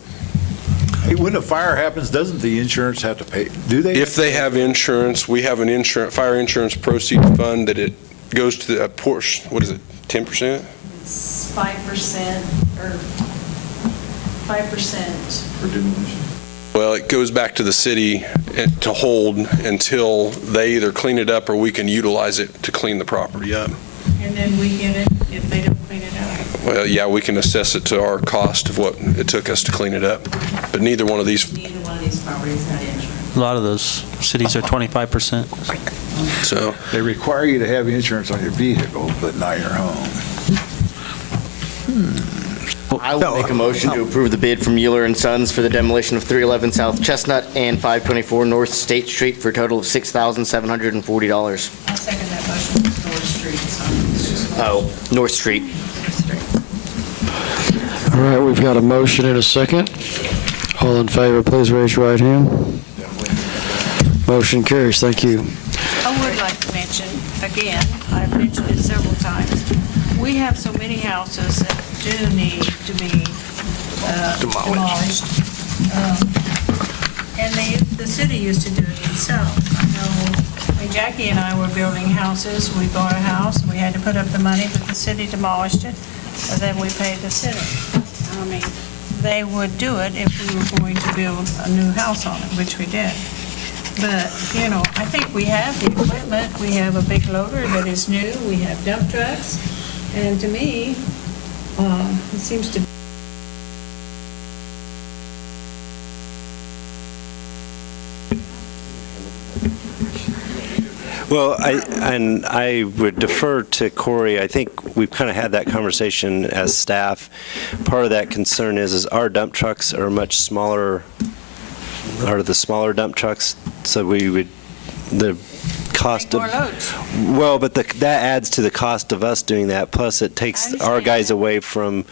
Hey, when a fire happens, doesn't the insurance have to pay? Do they? If they have insurance, we have an fire insurance proceeds fund that it goes to the portion. What is it? 10%? It's 5% or 5%. For demolition? Well, it goes back to the city to hold until they either clean it up or we can utilize it to clean the property up. And then we get it if they don't clean it up. Well, yeah, we can assess it to our cost of what it took us to clean it up. But neither one of these properties had insurance. A lot of those cities are 25%. So they require you to have insurance on your vehicle, but not your home. I will make a motion to approve the bid from Iola and Sons for the demolition of 311 South Chestnut and 524 North State Street for a total of $6,740. I'll second that motion. North Street. Oh, North Street. All right, we've got a motion and a second. All in favor, please raise your right hand. Motion carries. Thank you. I would like to mention, again, I've mentioned it several times, we have so many houses that do need to be demolished. And the city used to do it itself. I know when Jackie and I were building houses, we bought a house, we had to put up the money, but the city demolished it, and then we paid the city. I mean, they would do it if we were going to build a new house on it, which we did. But, you know, I think we have the equipment. We have a big loader that is new. We have dump trucks. And to me, it seems to be Well, I would defer to Corey. I think we've kind of had that conversation as staff. Part of that concern is our dump trucks are much smaller are the smaller dump trucks, so we would, the cost of... More loads. Well, but that adds to the cost of us doing that, plus it takes our guys away from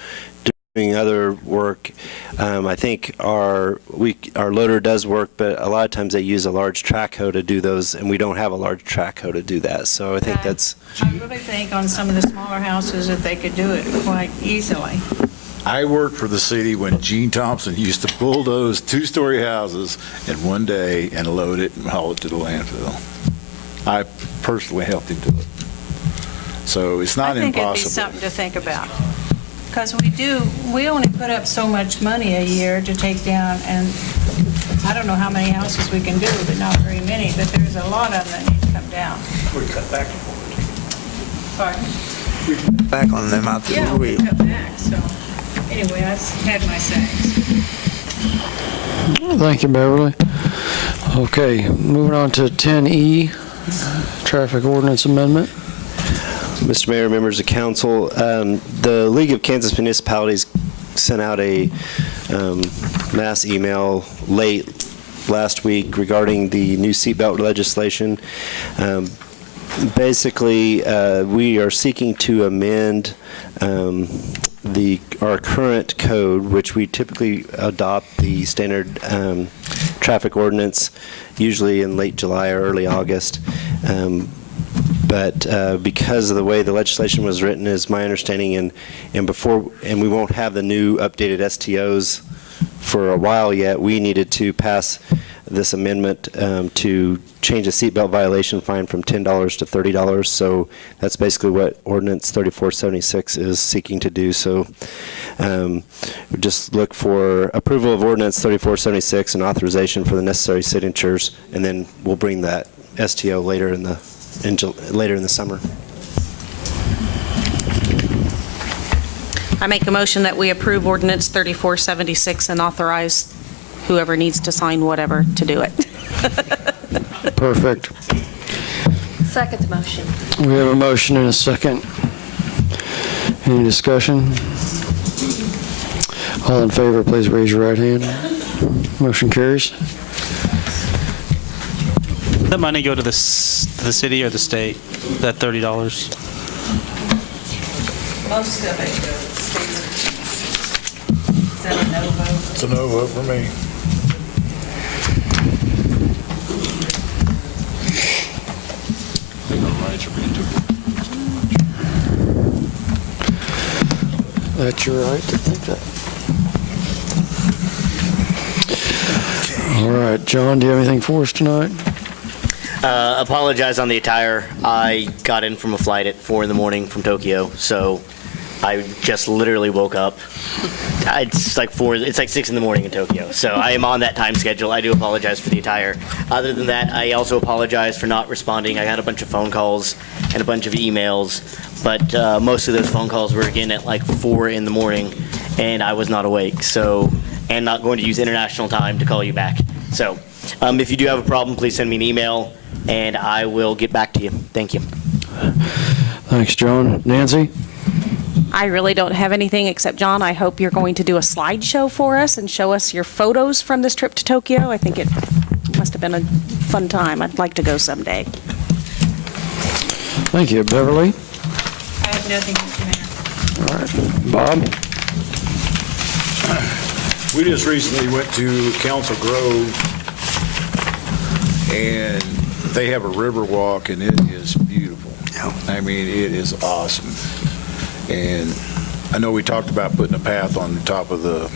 doing other work. I think our loader does work, but a lot of times they use a large track hoe to do those, and we don't have a large track hoe to do that, so I think that's... I really think on some of the smaller houses that they could do it quite easily. I worked for the city when Gene Thompson used to bulldoze 2-story houses in one day and load it and haul it to the landfill. I personally helped him do it. So it's not I think it'd be impossible. something to think about. Because we only put up so much money a year to take down, and I don't know how many houses we can do, but not very many, but there's a lot of them that need to come down. We cut back. Pardon? We cut back on them out there. Yeah, we cut back, so, anyway, I've had my sayings. Thank you, Beverly. Okay, moving on to 10E, traffic ordinance amendment. Mr. Mayor, members of council, the League of Kansas Municipalities sent out a mass email late last week regarding the new seatbelt legislation. Basically, we are seeking to amend our current code, which we typically adopt the standard traffic ordinance, usually in late July or early August. But because of the way the legislation was written, is my understanding, and we won't have the new updated STOs for a while yet, we needed to pass this amendment to change the seatbelt violation fine from $10 to $30. So that's basically what Ordinance 3476 is seeking to do. So we just look for approval of Ordinance 3476 and authorization for the necessary signatures, and then we'll bring that STO later in the summer. I make a motion that we approve ordinance 3476 and authorize whoever needs to sign whatever to do it. Perfect. Second the motion. We have a motion and a second. Any discussion? All in favor, please raise your right hand. Motion carries. Does that money go to the city or the state, that $30? Most of it stays. Is that a no vote? It's a no vote for me. That's your right to think that. All right, John, do you have anything for us tonight? Apologize on the attire. I got in from a flight at 4 in the morning from Tokyo, so I just literally woke up. It's like 6 in the morning in Tokyo, so I am on that time schedule. I do apologize for the attire. Other than that, I also apologize for not responding. I had a bunch of phone calls and a bunch of emails, but most of those phone calls were again at like 4 in the morning, and I was not awake, and not going to use international time to call you back. So if you do have a problem, please send me an email, and I will get back to you. Thank you. Thanks, John. Nancy? I really don't have anything except, John, I hope you're going to do a slideshow for us and show us your photos from this trip to Tokyo. I think it must have been a fun time. I'd like to go someday. Thank you. Beverly? I have nothing, Mr. Mayor. All right. Bob? We just recently went to Council Grove, and they have a river walk, and it is beautiful. I mean, it is awesome. And I know we talked about putting a path on the top of the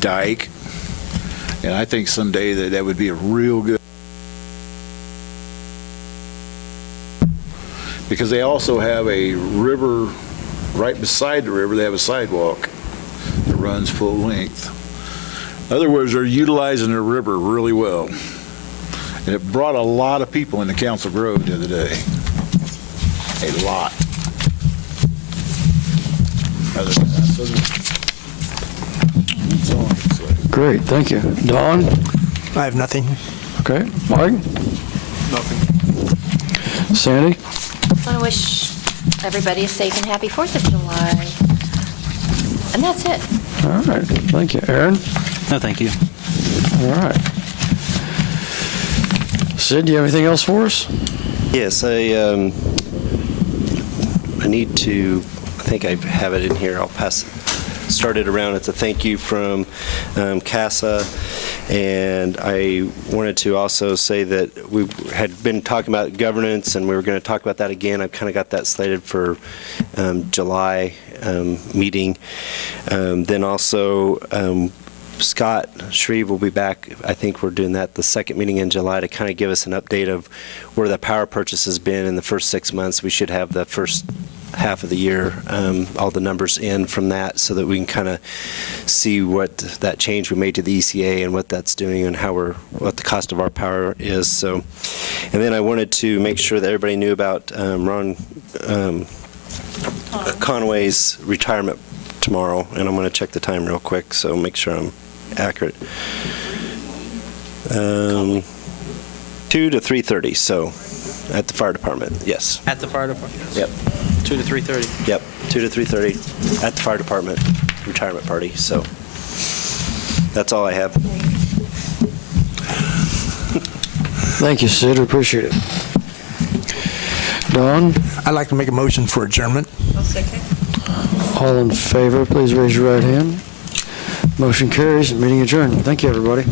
dike, and I think someday that would be a real good, because they also have a river right beside the river. They have a sidewalk that runs full length. In other words, they're utilizing the river really well. And it brought a lot of people into Council Grove the other day. A lot. Other than that, that's all I can say. Great, thank you. Don? I have nothing. Okay. Mike? Nothing. Sandy? I want to wish everybody a safe and happy 4th of July. And that's it. All right, thank you. Aaron? No, thank you. All right. Sid, do you have anything else for us? Yes, I need to, I think I have it in here. I'll start it around. It's a thank you from CASA. And I wanted to also say that we had been talking about governance, and we were going to talk about that again. I've kind of got that slated for July meeting. Then also, Scott Shreve will be back. I think we're doing that the second meeting in July to kind of give us an update of where the power purchase has been in the first 6 months. We should have the first half of the year, all the numbers in from that, so that we can kind of see what that change we made to the ECA and what that's doing and what the cost of our power is. So, and then I wanted to make sure that everybody knew about Ron Conway's retirement tomorrow, and I'm going to check the time real quick, so make sure I'm accurate. 2 to 3:30, so at the fire department, yes. At the fire department? Yep. 2 to 3:30? Yep, 2 to 3:30 at the fire department retirement party, so that's all I have. Thank you, Sid. We appreciate it. Don? I'd like to make a motion for adjournment. I'll second. All in favor, please raise your right hand. Motion carries. Meeting adjourned. Thank you, everybody.